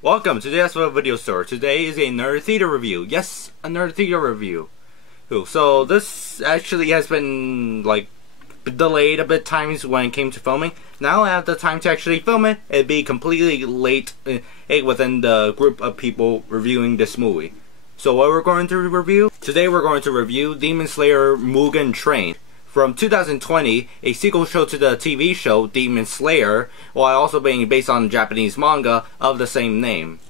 Welcome to the SLAYER video store. Today is another theater review. Yes, another theater review. So this actually has been delayed a bit times when it came to filming. Now I have the time to actually film it. It'd be completely late within the group of people reviewing this movie. So what we're going to review? Today we're going to review Demon Slayer Mugen Train. From 2020, a sequel show to the TV show Demon Slayer, while also being based on Japanese manga of the same name.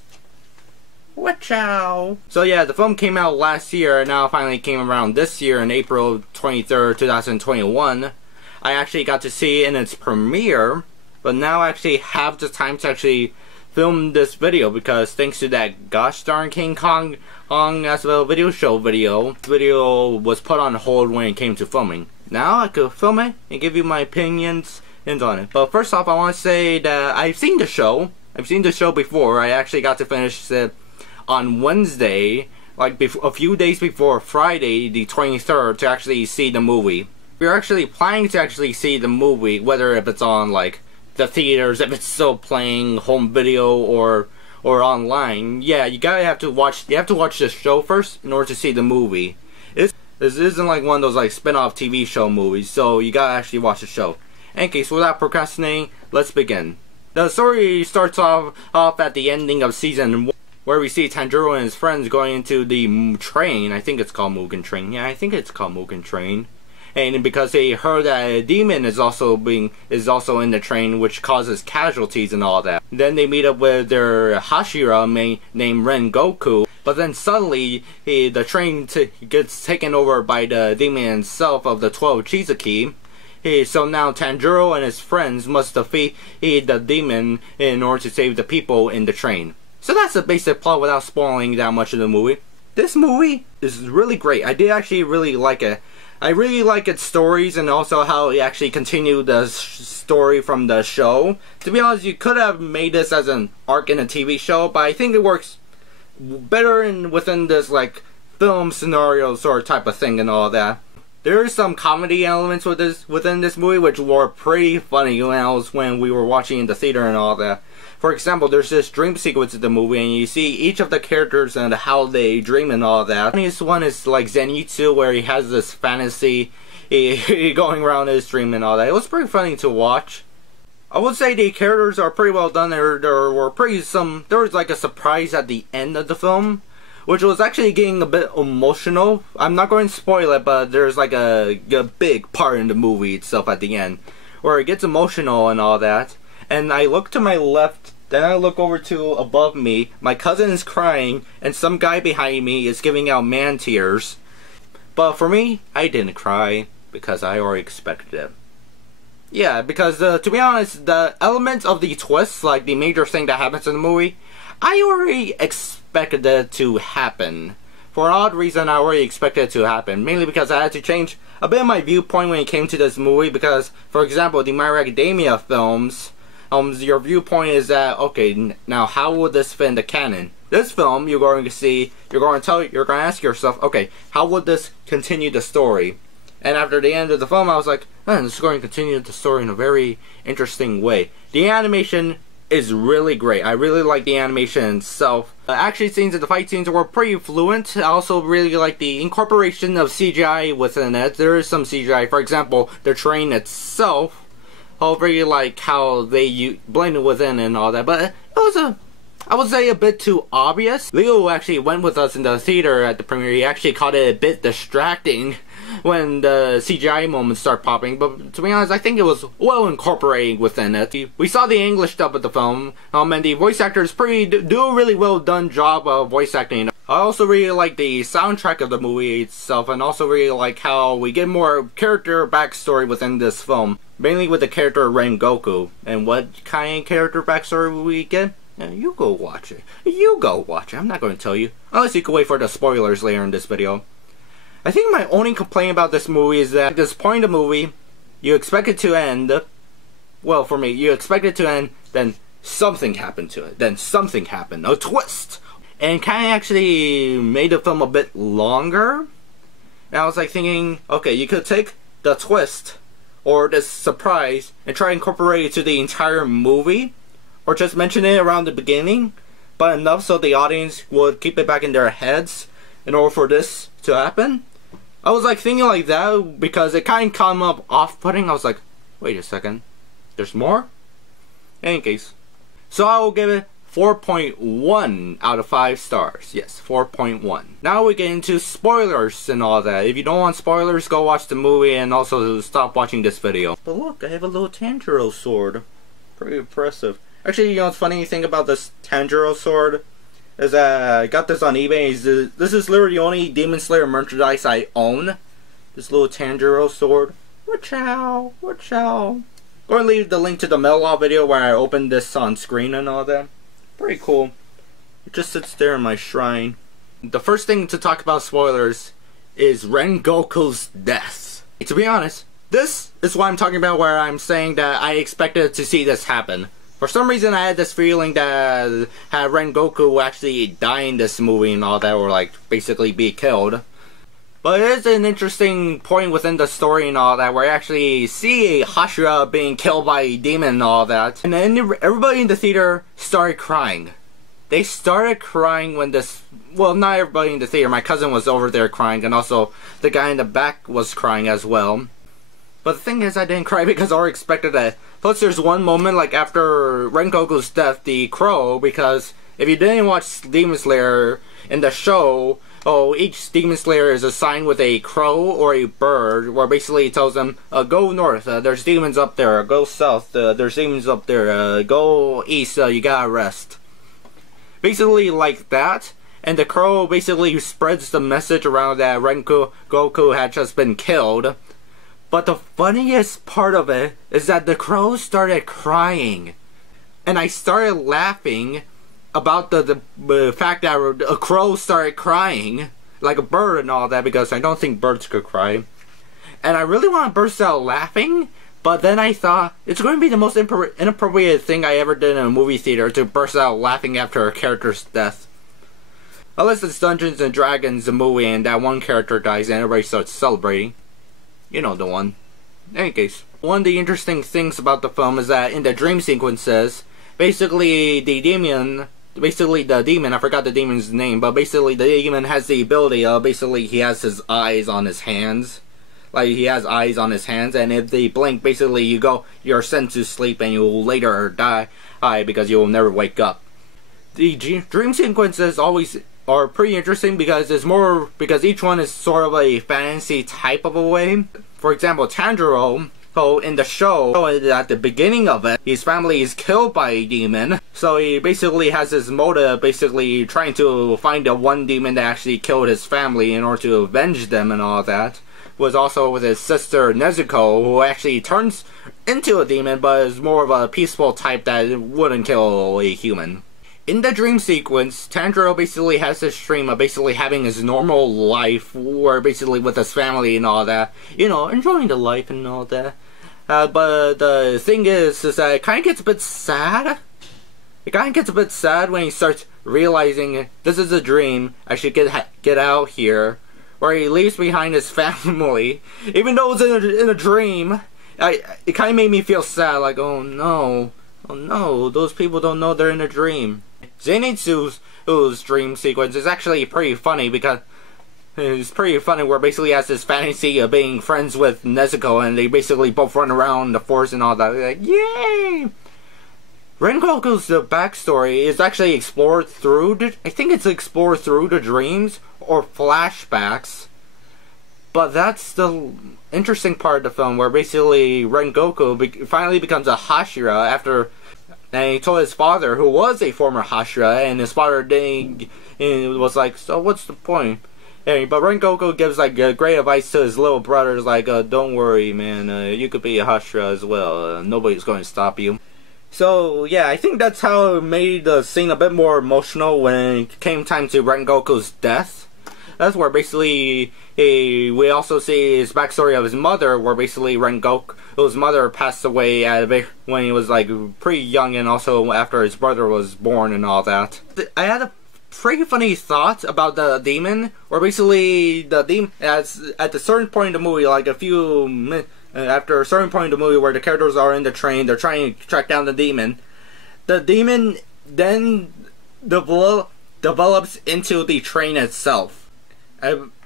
Wachow! So yeah, the film came out last year and now finally came around this year in April 23rd, 2021. I actually got to see it in its premiere, but now I actually have the time to actually film this video because thanks to that gosh darn King Kong as well video show video, this video was put on hold when it came to filming. Now I could film it and give you my opinions on it. But first off, I want to say that I've seen the show. I've seen the show before. I actually got to finish it on Wednesday, a few days before Friday the 23rd, to actually see the movie. We're actually planning to actually see the movie, whether if it's on the theaters, if it's still playing home video or online. Yeah, you have to watch the show first in order to see the movie. This isn't like one of those spin-off TV show movies, so you gotta actually watch the show. Okay, so without procrastinating, let's begin. The story starts off at the ending of season 1, where we see Tanjiro and his friends going into the train. I think it's called Mugen Train. Yeah, I think it's called Mugen Train. And because they heard that a demon is also in the train, which causes casualties and all that. Then they meet up with their Hashira named Rengoku. But then suddenly, the train gets taken over by the demon himself of the 12 Chizuki. So now Tanjiro and his friends must defeat the demon in order to save the people in the train. So that's the basic plot without spoiling that much of the movie. This movie is really great. I did actually really like it. I really like its stories and also how it actually continued the story from the show. To be honest, you could have made this as an arc in a TV show, but I think it works better within this film scenario sort of type of thing and all that. There are some comedy elements within this movie which were pretty funny when we were watching in the theater and all that. For example, there's this dream sequence in the movie and you see each of the characters and how they dream and all that. The funniest one is Zenitsu, where he has this fantasy going around his dream and all that. It was pretty funny to watch. I would say the characters are pretty well done. There was a surprise at the end of the film, which was actually getting a bit emotional. I'm not going to spoil it, but there's a big part in the movie itself at the end, where it gets emotional and all that. And I look to my left, then I look over to above me, my cousin is crying, and some guy behind me is giving out man tears. But for me, I didn't cry, because I already expected it. Yeah, because to be honest, the elements of the twists, the major thing that happens in the movie, I already expected it to happen. For an odd reason, I already expected it to happen. Mainly because I had to change a bit of my viewpoint when it came to this movie. Because, for example, the My Hero Academia films, your viewpoint is that, okay, now how would this fit in the canon? This film, you're going to ask yourself, okay, how would this continue the story? And after the end of the film, I was like, man, this is going to continue the story in a very interesting way. The animation is really great. I really like the animation itself. The action scenes and the fight scenes were pretty fluent. I also really like the incorporation of CGI within it. There is some CGI. For example, the train itself. I really like how they blended within and all that. But it was I would say a bit too obvious. Leo actually went with us in the theater at the premiere. He actually caught it a bit distracting when the CGI moments start popping, but to be honest, I think it was well incorporated within it. We saw the English dub of the film, and the voice actors do a really well done job of voice acting. I also really like the soundtrack of the movie itself, and also really like how we get more character backstory within this film, mainly with the character Rengoku. And what kind of character backstory we get? You go watch it. You go watch it. I'm not going to tell you, unless you can wait for the spoilers later in this video. I think my only complaint about this movie is that at this point in the movie, you expect it to end. Well, for me, you expect it to end, then something happened to it. Then something happened. A twist! And kind of actually made the film a bit longer. And I was thinking, okay, you could take the twist, or this surprise, and try to incorporate it to the entire movie. Or just mention it around the beginning. but enough so the audience would keep it back in their heads in order for this to happen. I was like thinking like that because it kind of came up off-putting. I was like, wait a second, there's more? In any case, so I will give it 4.1 out of 5 stars. Yes, 4.1. Now we get into spoilers and all that. If you don't want spoilers, go watch the movie and also stop watching this video. But look, I have a little Tanjiro sword. Pretty impressive. Actually, you know what's funny thing about this Tanjiro sword? Is that I got this on eBay. This is literally the only Demon Slayer merchandise I own. This little Tanjiro sword. Watch out! Watch out! Go and leave the link to the Mellow video where I opened this on screen and all that. Pretty cool. It just sits there in my shrine. The first thing to talk about spoilers is Rengoku's death. To be honest, this is what I'm talking about where I'm saying that I expected to see this happen. For some reason I had this feeling that Rengoku will actually die in this movie and all that, or like basically be killed. But it is an interesting point within the story and all that where I actually see a Hashira being killed by a demon and all that. And then everybody in the theater started crying. They started crying when this... Well, not everybody in the theater. My cousin was over there crying, and also the guy in the back was crying as well. But the thing is, I didn't cry because I already expected that. Plus, there's one moment, like after Rengoku's death, the crow, because if you didn't watch Demon Slayer in the show, each Demon Slayer is assigned with a crow or a bird, where basically it tells them, go north, there's demons up there, go south, there's demons up there, go east, you gotta rest. Basically like that, and the crow basically spreads the message around that Rengoku had just been killed. But the funniest part of it is that the crow started crying. And I started laughing about the fact that a crow started crying, like a bird and all that, because I don't think birds could cry. And I really want to burst out laughing, but then I thought, it's going to be the most inappropriate thing I ever did in a movie theater, to burst out laughing after a character's death. Unless it's Dungeons and Dragons, the movie, and that one character dies and everybody starts celebrating. You know the one. In any case, one of the interesting things about the film is that in the dream sequences, basically the demon, I forgot the demon's name, but basically the demon has the ability of, basically he has his eyes on his hands. Like, he has eyes on his hands, and if they blink, basically you're sent to sleep and you'll later die because you will never wake up. The dream sequences always are pretty interesting because each one is sort of a fantasy type of a way. For example, Tanjiro, in the show, at the beginning of it, his family is killed by a demon. So he basically has his motive, basically trying to find the one demon that actually killed his family in order to avenge them and all that. Was also with his sister Nezuko, who actually turns into a demon, but is more of a peaceful type that wouldn't kill a human. In the dream sequence, Tanjiro basically has this dream of basically having his normal life, where basically with his family and all that, you know, enjoying the life and all that. But the thing is that it kind of gets a bit sad. It kind of gets a bit sad when he starts realizing this is a dream. I should get out here. Where he leaves behind his family, even though it's in a dream. It kind of made me feel sad. Like, oh no, those people don't know they're in a dream. Zenitsu's dream sequence is actually pretty funny because it's pretty funny where basically he has this fantasy of being friends with Nezuko and they basically both run around the forest and all that. They're like, yay! Rengoku's backstory is actually explored through I think it's explored through the dreams or flashbacks. But that's the interesting part of the film where basically Rengoku finally becomes a Hashira after... And he told his father, who was a former Hashira, and his father was like, so what's the point? But Rengoku gives like great advice to his little brothers, like, don't worry man, you could be a Hashira as well, nobody's going to stop you. So yeah, I think that's how it made the scene a bit more emotional when it came time to Rengoku's death. That's where basically we also see his backstory of his mother, where basically Rengoku's mother passed away when he was like pretty young, and also after his brother was born and all that. I had a pretty funny thought about the demon, where basically the demon, at a certain point in the movie, like after a certain point in the movie where the characters are in the train, they're trying to track down the demon. The demon then develops into the train itself.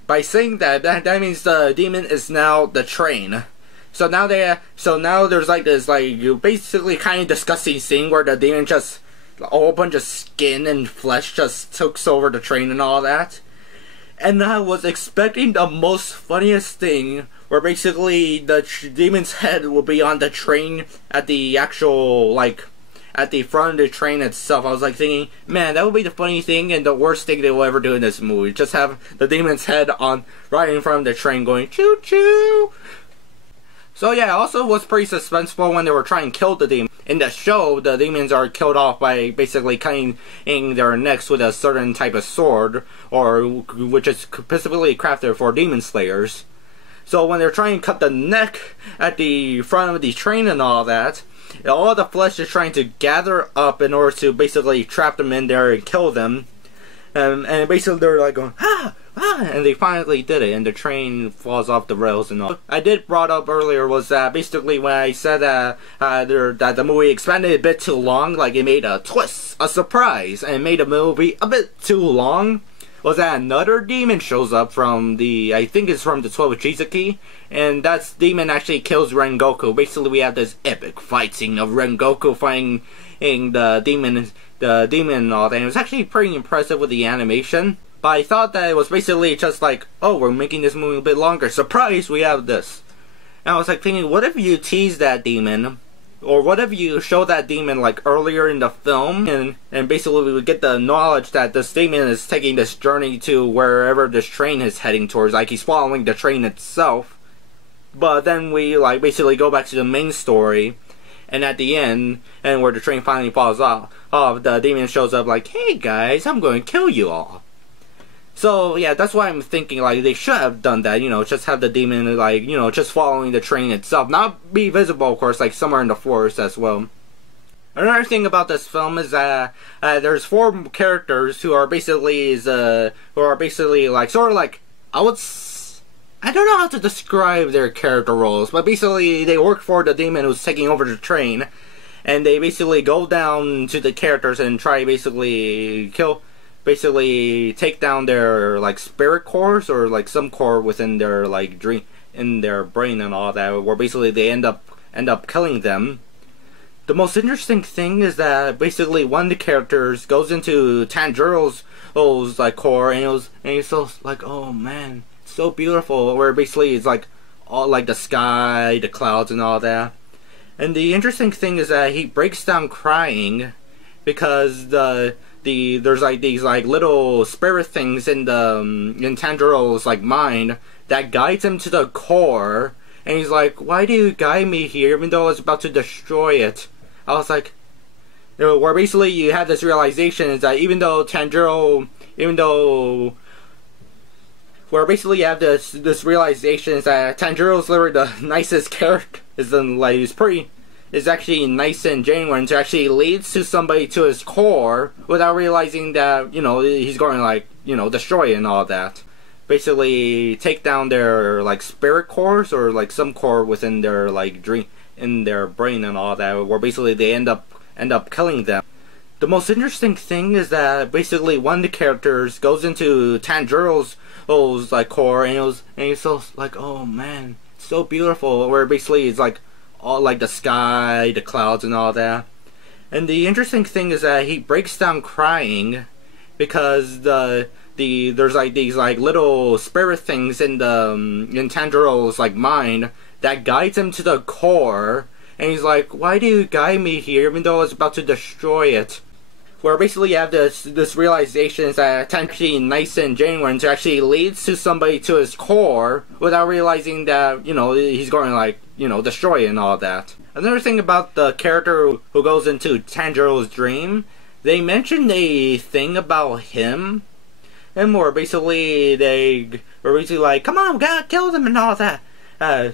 By saying that, that means the demon is now the train. So now there's like this basically kind of disgusting scene where the demon just a whole bunch of skin and flesh just takes over the train and all that. And I was expecting the most funniest thing, where basically the demon's head will be on the train at the actual, at the front of the train itself. I was like thinking, man, that would be the funny thing and the worst thing they will ever do in this movie. Just have the demon's head on right in front of the train going choo choo. So yeah, it also was pretty suspenseful when they were trying to kill the demon. In the show, the demons are killed off by basically cutting their necks with a certain type of sword, or which is specifically crafted for demon slayers. So when they're trying to cut the neck at the front of the train and all that, all the flesh is trying to gather up in order to basically trap them in there and kill them. And basically they're like going, ah, ah, and they finally did it, and the train falls off the rails and all. I did brought up earlier was that basically when I said that the movie expanded a bit too long, like it made a twist, a surprise, and it made the movie a bit too long, was that another demon shows up from I think it's from the 12 Shizuki, and that demon actually kills Rengoku. Basically we have this epic fight scene of Rengoku fighting the demon and all that, and it was actually pretty impressive with the animation. But I thought that it was basically just like, oh, we're making this movie a bit longer. Surprise, we have this. And I was like thinking, what if you tease that demon? Or what if you show that demon like earlier in the film? And basically we would get the knowledge that this demon is taking this journey to wherever this train is heading towards. Like he's following the train itself. But then we basically go back to the main story. And at the end, and where the train finally falls off, the demon shows up like, hey guys, I'm going to kill you all. So yeah, that's why I'm thinking they should have done that, just have the demon just following the train itself. Not be visible, of course, somewhere in the forest as well. Another thing about this film is that there's 4 characters who are basically I don't know how to describe their character roles, but basically they work for the demon who's taking over the train, and they basically go down to the characters and try basically take down their spirit cores, or some core within their dream in their brain and all that, where basically they end up killing them. The most interesting thing is that basically one of the characters goes into Tanjiro's core, and he's so oh man, so beautiful, where basically it's all the sky, the clouds and all that. And the interesting thing is that he breaks down crying because there's these little spirit things in Tanjiro's mind that guides him to the core, and he's like, why do you guide me here even though I was about to destroy it? I was like, where basically you have this realization is that where basically you have this realization is that Tanjiro's literally the nicest character. Is actually nice and genuine, to actually leads to somebody to his core without realizing that he's going to destroy it and all that. Basically take down their spirit cores, or some core within their dream in their brain and all that, where basically they end up killing them. The most interesting thing is that basically one of the characters goes into Tanjiro's core, and he's so oh man, so beautiful, where basically it's all the sky, the clouds and all that. And the interesting thing is that he breaks down crying because there's these little spirit things in Tanjiro's mind that guides him to the core, and he's like, why do you guide me here even though I was about to destroy it? Where basically you have this realization is that it's actually nice and genuine, to actually leads to somebody to his core without realizing that he's going to destroy it and all that. Another thing about the character who goes into Tanjiro's dream, they mentioned a thing about him, and more basically they were basically come on, we gotta kill them and all that. And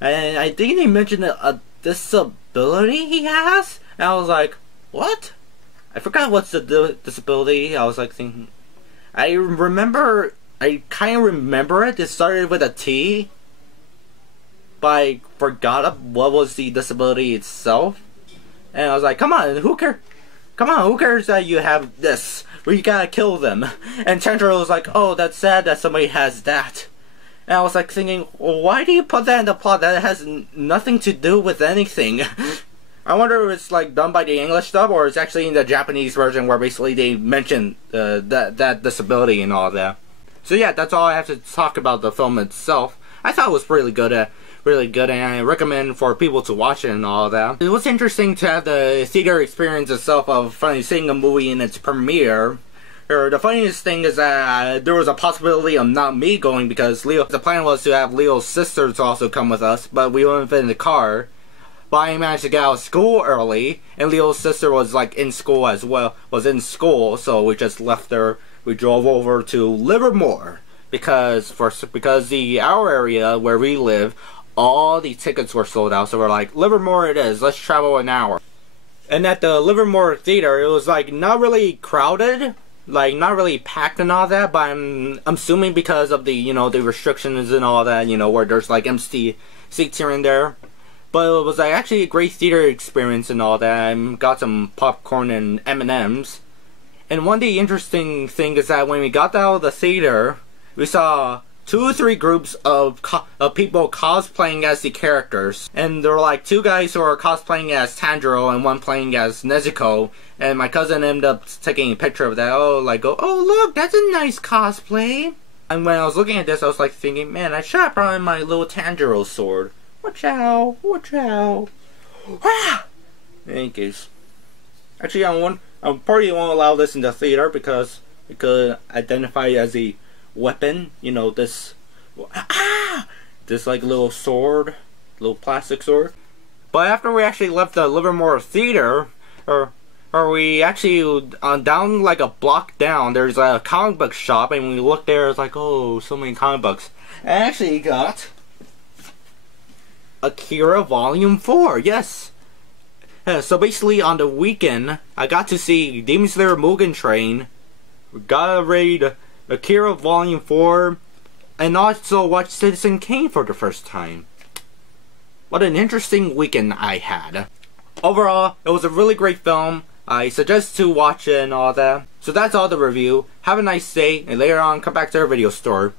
I think they mentioned a disability he has, and I was like, what? I forgot what's the disability. I was thinking, I kind of remember it. It started with a T, but I forgot what was the disability itself. And I was like, come on, come on, who cares that you have this? We gotta kill them. And Tanjiro was like, oh, that's sad that somebody has that. And I was like thinking, well, why do you put that in the plot? That has nothing to do with anything. I wonder if it's like done by the English dub or it's actually in the Japanese version where basically they mention that disability and all that. So yeah, that's all I have to talk about the film itself. I thought it was really good, and I recommend for people to watch it and all that. It was interesting to have the theater experience itself of finally seeing a movie in its premiere. The funniest thing is that there was a possibility of not me going because the plan was to have Leo's sister to also come with us, but we wouldn't fit in the car. But I managed to get out of school early, and Leo's sister was like in school as well, so we just left her. We drove over to Livermore because our area where we live, all the tickets were sold out, so we're like, Livermore it is, let's travel an hour. And at the Livermore theater, it was like not really crowded, like not really packed and all that, but I'm assuming because of the, the restrictions and all that, where there's like empty seats here and there. But it was like actually a great theater experience and all that. I got some popcorn and M&Ms. And one of the interesting things is that when we got out of the theater, we saw 2 or 3 groups of people cosplaying as the characters. And there were like 2 guys who were cosplaying as Tanjiro and 1 playing as Nezuko. And my cousin ended up taking a picture of that. Oh look, that's a nice cosplay. And when I was looking at this, I was like thinking, man, I should have brought in my little Tanjiro sword. Watch out! Watch out! Ah! In any case, actually, I probably won't allow this in the theater because it could identify as a weapon. This like little sword, little plastic sword. But after we actually left the Livermore theater, or we actually down like a block down, there's a comic book shop, and when we looked there, it's like, oh, so many comic books. I actually got Akira Volume 4, yes! So basically on the weekend, I got to see Demon Slayer Mugen Train, got to read Akira Volume 4, and also watch Citizen Kane for the first time. What an interesting weekend I had. Overall, it was a really great film. I suggest to watch it and all that. So that's all the review. Have a nice day, and later on come back to our video store.